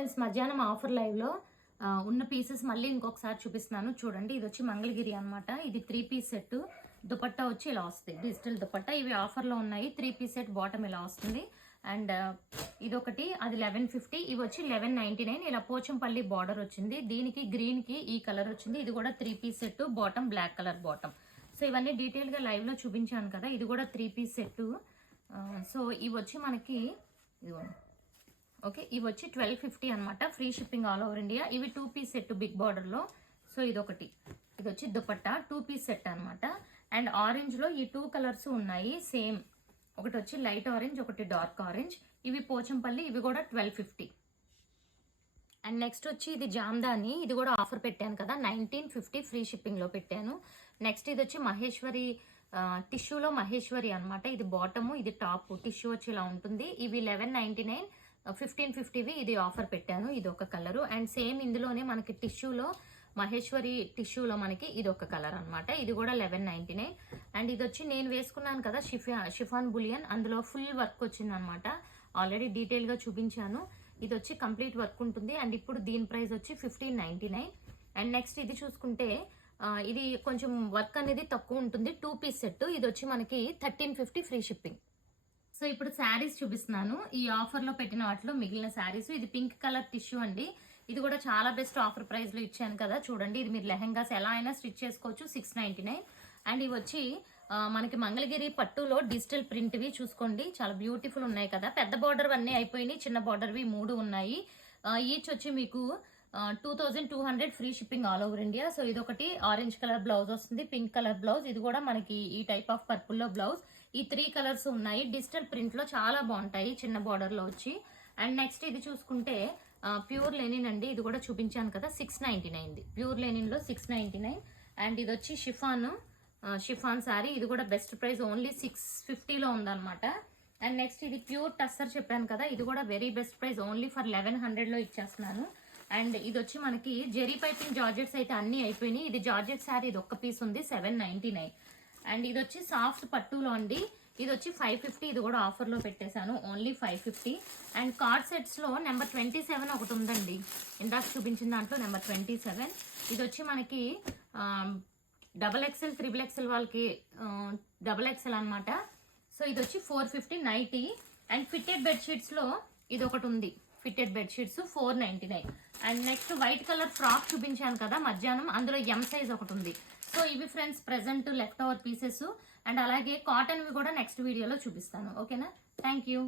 Friends, మధ్యాహ్నం offer లైవ్లో ఉన్న పీసెస్ మళ్ళీ ఇంకొకసారి చూపిస్తున్నాను చూడండి. ఇది వచ్చి మంగళగిరి అనమాట. ఇది 3 పీస్ సెట్. దుపట్టా వచ్చి ఇలా వస్తుంది, డిజిటల్ దుపట్టా. ఇవి ఆఫర్లో ఉన్నాయి. 3 పీస్ సెట్ బాటమ్ ఇలా వస్తుంది. అండ్ ఇదొకటి, అది 1150. ఇవి వచ్చి 1199. ఇలా పోచంపల్లి బార్డర్ వచ్చింది. దీనికి గ్రీన్కి ఈ కలర్ వచ్చింది. ఇది కూడా 3 piece set, bottom black colour bottom. So ఇవన్నీ డీటెయిల్గా లైవ్లో చూపించాను కదా. ఇది కూడా 3 పీస్ సెట్. సో ఇవి వచ్చి మనకి ఇదిగోండి, ఓకే, ఇవి వచ్చి 1250 అనమాట. Free shipping all over India. ఇవి 2 పీస్ సెట్ బిగ్ బార్డర్లో. సో ఇదొకటి, ఇది వచ్చి దుపట్టా 2 పీస్ సెట్ అనమాట. అండ్ ఆరెంజ్లో ఈ 2 కలర్స్ ఉన్నాయి సేమ్. ఒకటి వచ్చి లైట్ ఆరెంజ్, ఒకటి డార్క్ ఆరెంజ్. ఇవి పోచంపల్లి, ఇవి కూడా 1250. అండ్ నెక్స్ట్ వచ్చి ఇది జామ్దాని. ఇది కూడా ఆఫర్ పెట్టాను కదా, 1950 ఫ్రీ షిప్పింగ్లో పెట్టాను. నెక్స్ట్ ఇది వచ్చి మహేశ్వరి టిష్యూలో మహేశ్వరి అనమాట. ఇది బాటము, ఇది టాప్. టిష్యూ వచ్చి ఇలా ఉంటుంది. ఇవి 1199, 1550వి ఇది ఆఫర్ పెట్టాను. ఇది ఒక కలరు. అండ్ సేమ్ ఇందులోనే మనకి టిష్యూలో మహేశ్వరి టిష్యూలో మనకి ఇది ఒక కలర్ అనమాట. ఇది కూడా 1199. అండ్ ఇది వచ్చి నేను వేసుకున్నాను కదా షిఫాన్ బులియన్, అందులో ఫుల్ వర్క్ వచ్చింది అనమాట. ఆల్రెడీ డీటెయిల్గా చూపించాను. ఇది వచ్చి కంప్లీట్ వర్క్ ఉంటుంది. అండ్ ఇప్పుడు దీని ప్రైస్ వచ్చి 1599. అండ్ నెక్స్ట్ ఇది చూసుకుంటే ఇది కొంచెం వర్క్ అనేది తక్కువ ఉంటుంది. 2 పీస్ సెట్. ఇది వచ్చి మనకి 1350 ఫ్రీ షిప్పింగ్. సో ఇప్పుడు శారీస్ చూపిస్తున్నాను. ఈ ఆఫర్లో పెట్టిన వాటిలో మిగిలిన శారీస్. ఇది పింక్ కలర్ టిష్యూ అండి. ఇది కూడా చాలా బెస్ట్ ఆఫర్ ప్రైస్లో ఇచ్చాను కదా చూడండి. ఇది మీరు లెహెంగాస్ ఎలా అయినా స్టిచ్ చేసుకోవచ్చు. 699. అండ్ ఇవి వచ్చి మనకి మంగళగిరి పట్టులో డిజిటల్ ప్రింట్వి చూసుకోండి, చాలా బ్యూటిఫుల్ ఉన్నాయి కదా. పెద్ద బార్డర్ అన్నీ అయిపోయినాయి, చిన్న బార్డర్వి 3 ఉన్నాయి. ఈచ్ వచ్చి మీకు 2200 free shipping all over India. So ఇదొకటి ఆరెంజ్ కలర్ బ్లౌజ్ వస్తుంది, పింక్ కలర్ బ్లౌజ్. ఇది కూడా మనకి ఈ టైప్ ఆఫ్ పర్పుల్లో బ్లౌజ్. ఈ 3 కలర్స్ ఉన్నాయి. డిజిటల్ ప్రింట్లో చాలా బాగుంటాయి, చిన్న బార్డర్లో వచ్చి. అండ్ నెక్స్ట్ ఇది చూసుకుంటే ప్యూర్ లెనిన్ అండి. ఇది కూడా చూపించాను కదా, 699. ప్యూర్ లెనిన్లో 699. అండ్ ఇది వచ్చి షిఫాన్ శారీ. ఇది కూడా బెస్ట్ ప్రైస్, ఓన్లీ 650లో ఉందన్నమాట. అండ్ నెక్స్ట్ ఇది ప్యూర్ టస్సర్ చెప్పాను కదా, ఇది కూడా very best price, only for 1100లో ఇచ్చేస్తున్నాను. అండ్ ఇది వచ్చి మనకి జెరీ పైపింగ్ జార్జెట్స్ అయితే అన్ని అయిపోయినాయి. ఇది జార్జెట్ శారీ, ఇది ఒక్క పీస్ ఉంది, 799. అండ్ ఇది వచ్చి సాఫ్ట్ పట్టులో అండి. ఇది వచ్చి 550. ఇది కూడా ఆఫర్లో పెట్టేశాను, ఓన్లీ 550. అండ్ కార్డ్ సెట్స్లో నెంబర్ 27 ఒకటి ఉందండి, ఇందాక చూపించిన దాంట్లో నెంబర్ 27. ఇది వచ్చి మనకి XXL, XXL వాళ్ళకి XXL అనమాట. సో ఇది వచ్చి 450 నైటీ. అండ్ ఫిట్టెడ్ బెడ్షీట్స్లో ఇది ఒకటి ఉంది, fitted bedsheets 499. And next white colour frock చూపించాను కదా మధ్యాహ్నం, అందులో M సైజ్ ఒకటి ఉంది. సో ఇవి friends present left over pieces. And అలాగే కాటన్వి కూడా నెక్స్ట్ వీడియోలో చూపిస్తాను. ఓకేనా, థ్యాంక్ యూ.